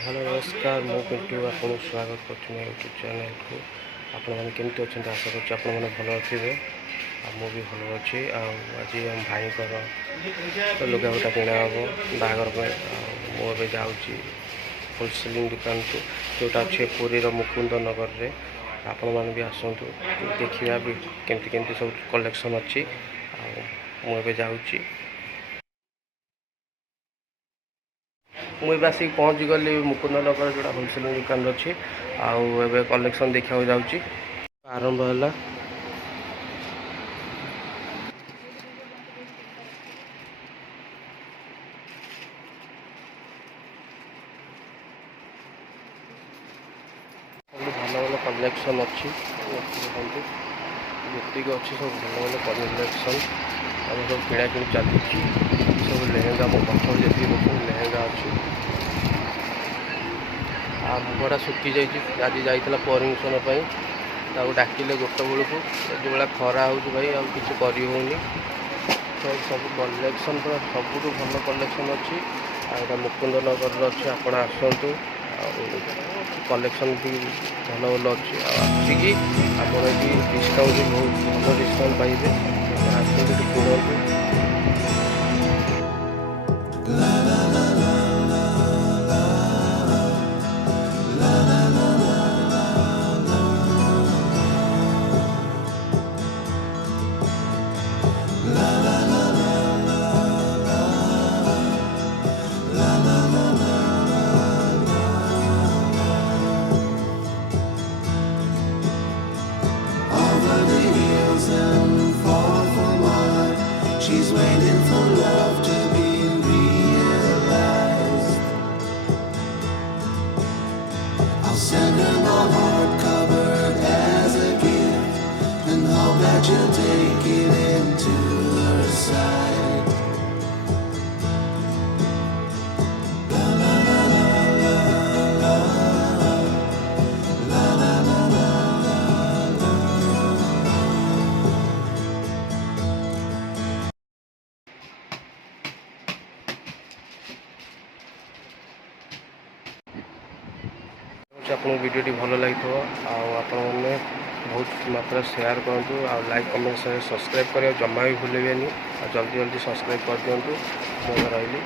Hello नमस्कार मु पिंटू आपको स्वागत कर यूट्यूब चैनल को आपने केमती अच्छा आशा कर भल थे मु भी भल अच्छी आज हम भाई लुगापटा किणा हम बाहर मुझे जाऊँगी होलसेलिंग दुकान को जोटा अच्छे पुरी मुकुंद नगर में आपण मैंने भी आसतु देखा भी केमती केमती सब कलेक्शन अच्छी मुझे जाऊँगी मुझे आसिक पहुँची गली मुकुंद नगर जोड़ा होलसेलिंग दुकान अच्छी आउ कलेक्शन देखा जाऊँगी आरंभ है भल भल कलेक्शन अच्छी देखते जी सब भल भल कलेक्शन आम सब किणा कि चलती सब लेहेंगा मो पाखर जी देखते लेहेंगा अच्छी मुहटा सुखी जाइए आज जाइला परमिशन डाकिले गोटे बेलू जो भाई खरा हो भाई आ कि करनी सब कलेक्शन पूरा सबुठ भल कलेक्शन अच्छी आ मुकुंद नगर अच्छी आप आसतु कलेक्शन भी भल भल अच्छी आसिकी आप डिस्काउंट भी बहुत भल डिस्काउंट पाइबे आसतु किणतु And fall for what she's waiting for love to be realized. I'll send her my heart covered as a gift and hope that she'll take it into her side. La la la la la la la la la. आपको video भल लगी आपने बहुत मात्रा share करूँ और like comment subscribe करें जमा भी भूलें जल्दी जल्दी सब्सक्राइब कर दिंतु मैं रही।